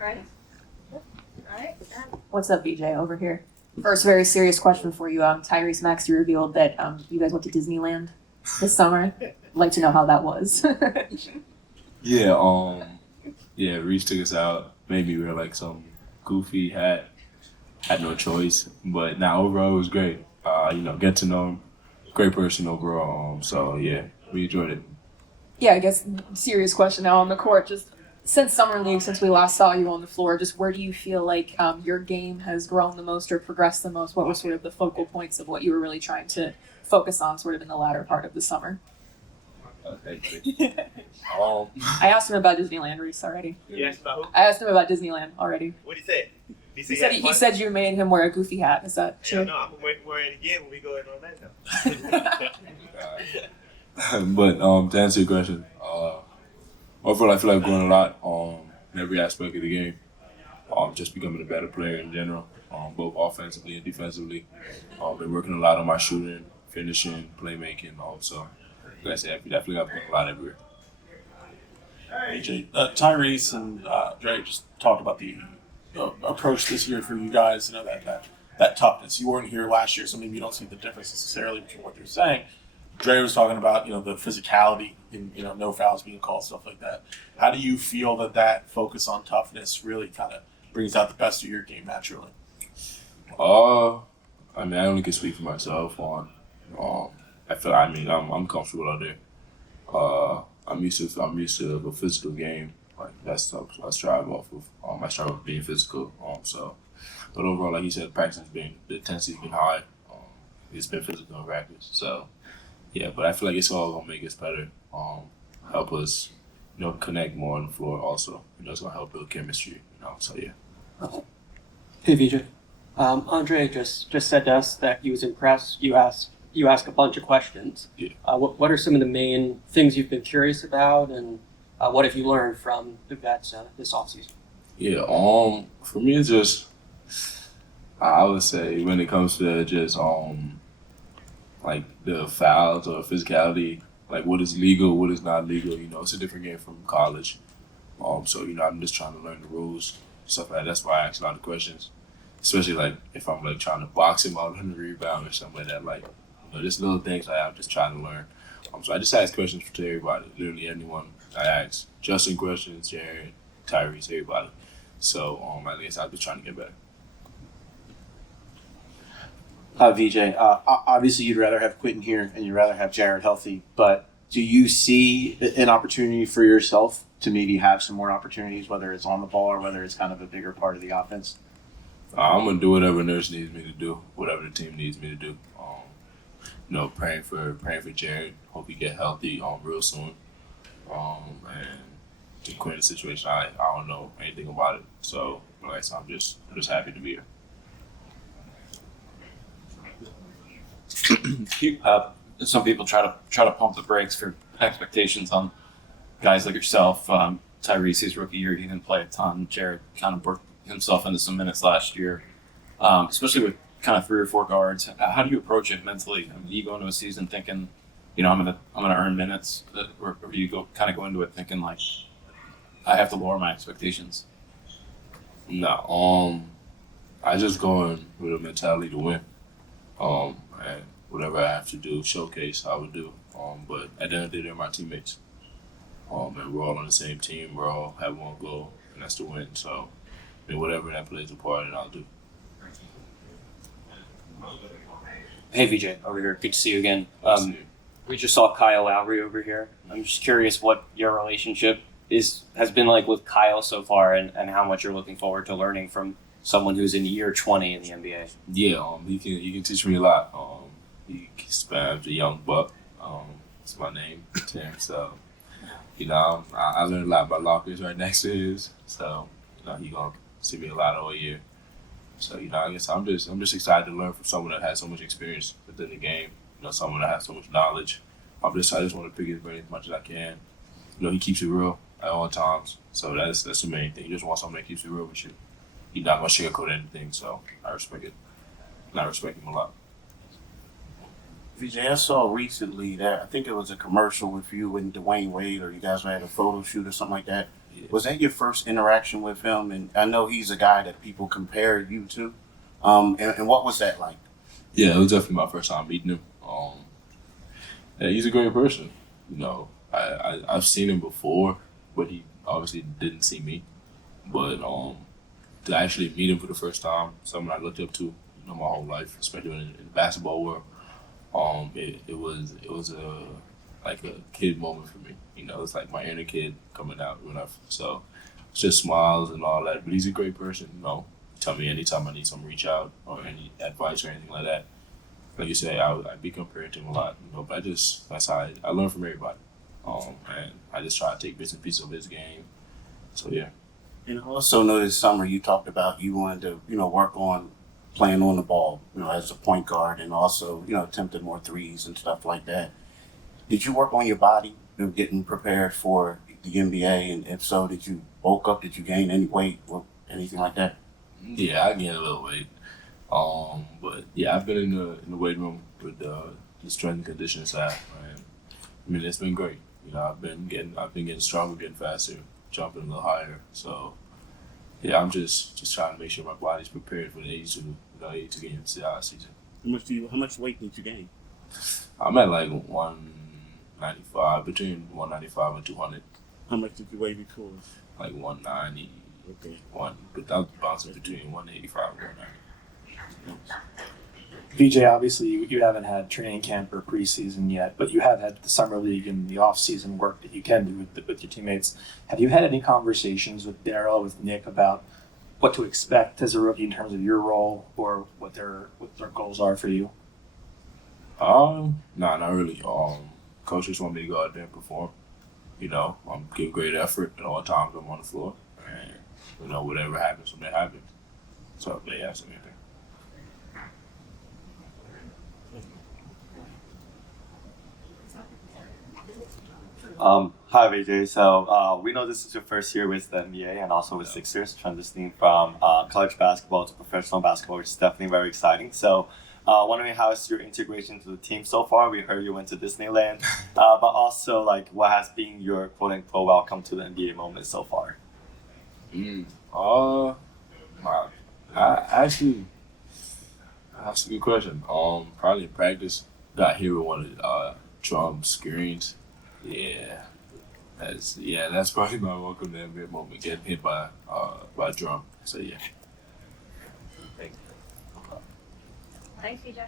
Right. All right. What's up, BJ, over here? First, very serious question for you. Tyrese Maxey revealed that you guys went to Disneyland this summer. I'd like to know how that was. Yeah, Reese took us out, made me wear like some goofy hat. Had no choice, but now overall it was great. Get to know him, great person overall. So yeah, we enjoyed it. Yeah, I guess serious question now on the court. Just since summer league, since we last saw you on the floor, just where do you feel like your game has grown the most or progressed the most? What were sort of the focal points of what you were really trying to focus on, sort of in the latter part of the summer? I asked him about Disneyland, Reese, already. You asked about who? I asked him about Disneyland already. What did he say? He said you made him wear a goofy hat. Is that true? No, I'm wearing it again when we go in Orlando. But to answer your question, overall I feel like I've grown a lot in every aspect of the game. Just becoming a better player in general, both offensively and defensively. Been working a lot on my shooting, finishing, playmaking. So, like I said, I definitely got a lot everywhere. AJ, Tyrese and Dre just talked about the approach this year for you guys. You know that toughness. You weren't here last year, so maybe you don't see the difference necessarily between what you're saying. Dre was talking about the physicality and no fouls being called, stuff like that. How do you feel that focus on toughness really kind of brings out the best of your game naturally? I only can speak for myself on. I'm comfortable out there. I'm used to a physical game. Like that's I strive off of. I strive off being physical. But overall, like you said, the intensity's been high. It's been physical in practice. So yeah, but I feel like it's all gonna make us better. Help us, connect more on the floor. Also, it's gonna help build chemistry. So yeah. Hey VJ, Andre just said to us that he was impressed. You asked a bunch of questions. Yeah. What are some of the main things you've been curious about, and what have you learned from the vets this offseason? Yeah. For me, it's just I would say when it comes to just like the fouls or physicality, like what is legal, what is not legal. It's a different game from college. So I'm just trying to learn the rules, stuff like that. That's why I ask a lot of questions, especially like if I'm like trying to box him out on the rebound or something like that. Like just little things I'm just trying to learn. So I just ask questions to everybody, literally anyone I ask. Justin questions, Jared, Tyrese, everybody. So I guess I'm just trying to get better. VJ, obviously you'd rather have Quentin here and you'd rather have Jared healthy, but do you see an opportunity for yourself to maybe have some more opportunities, whether it's on the ball or whether it's kind of a bigger part of the offense? I'm going to do whatever Nurse needs me to do, whatever the team needs me to do. Praying for Jared. Hope he get healthy real soon. And to Quentin's situation, I don't know anything about it. So, like I said, I'm just happy to be here. Some people try to pump the brakes for expectations on guys like yourself. Tyrese, his rookie year, he didn't play a ton. Jared kind of worked himself into some minutes last year, especially with kind of 3 or 4 guards. How do you approach it mentally? Do you go into a season thinking, I'm gonna earn minutes, or do you go into it thinking like, I have to lower my expectations? No, I just go in with a mentality to win. And whatever I have to do, showcase, I would do. But at the end of the day, they're my teammates. And we're all on the same team. We all have one goal, and that's to win. So, whatever that plays a part in, I'll do. Hey VJ, over here. Good to see you again. We just saw Kyle Lowry over here. I'm just curious what your relationship has been like with Kyle so far, and how much you're looking forward to learning from someone who's in year 20 in the NBA. Yeah, he can teach me a lot. He's a young buck. It's my name, Tim. So, I learned a lot about lockers right next to his. So, he gonna see me a lot all year. So, I guess I'm just excited to learn from someone that has so much experience within the game. Someone that has so much knowledge. I just want to pick his brain as much as I can. He keeps it real at all times. So that's the main thing. You just want someone that keeps it real with you. He's not gonna sugarcoat anything. So I respect it. And I respect him a lot. VJ, I saw recently that I think it was a commercial with you and Dwayne Wade, or you guys had a photo shoot or something like that. Was that your first interaction with him? And I know he's a guy that people compare you to. And what was that like? Yeah, it was definitely my first time meeting him. Yeah, he's a great person. You know, I've seen him before, but he obviously didn't see me. But to actually meet him for the first time, someone I looked up to, my whole life, especially in the basketball world, it was like a kid moment for me. It's like my inner kid coming out so it's just smiles and all that. But he's a great person. Tell me anytime I need something, reach out or any advice or anything like that. Like you say, I'd be compared to him a lot. But that's how I learn from everybody. And I just try to take bits and pieces of his game. So yeah. And I also know this summer you talked about you wanted to, work on playing on the ball, as a point guard and also, attempting more threes and stuff like that. Did you work on your body, getting prepared for the NBA? And if so, did you bulk up? Did you gain any weight or anything like that? Yeah, I gained a little weight. But yeah, I've been in the weight room with the strength and conditioning staff, and I mean it's been great. I've been getting stronger, getting faster, jumping a little higher. So yeah, I'm just trying to make sure my body's prepared for the 82 game season. How much weight did you gain? I'm at like 195, between 195 and 200. How much did you weigh before? Like 190. Okay. But I was bouncing between 185 and 190. VJ, obviously you haven't had training camp or preseason yet, but you have had the summer league and the off-season work that you can do with your teammates. Have you had any conversations with Daryl, with Nick about what to expect as a rookie in terms of your role or what their goals are for you? No, not really. Coaches want me to go out there and perform. Give great effort at all times I'm on the floor, and whatever happens from there happens. So if they ask me anything. Hi VJ. So we know this is your first year with the NBA and also with Sixers, transitioning from college basketball to professional basketball, which is definitely very exciting. So wondering how is your integration to the team so far? We heard you went to Disneyland, but also what has been your quote unquote welcome to the NBA moment so far? That's a good question. Probably in practice, got hit with one of the drum screens. Yeah, that's probably my welcome to the NBA moment, getting hit by a drum. So yeah. Thanks, CJ.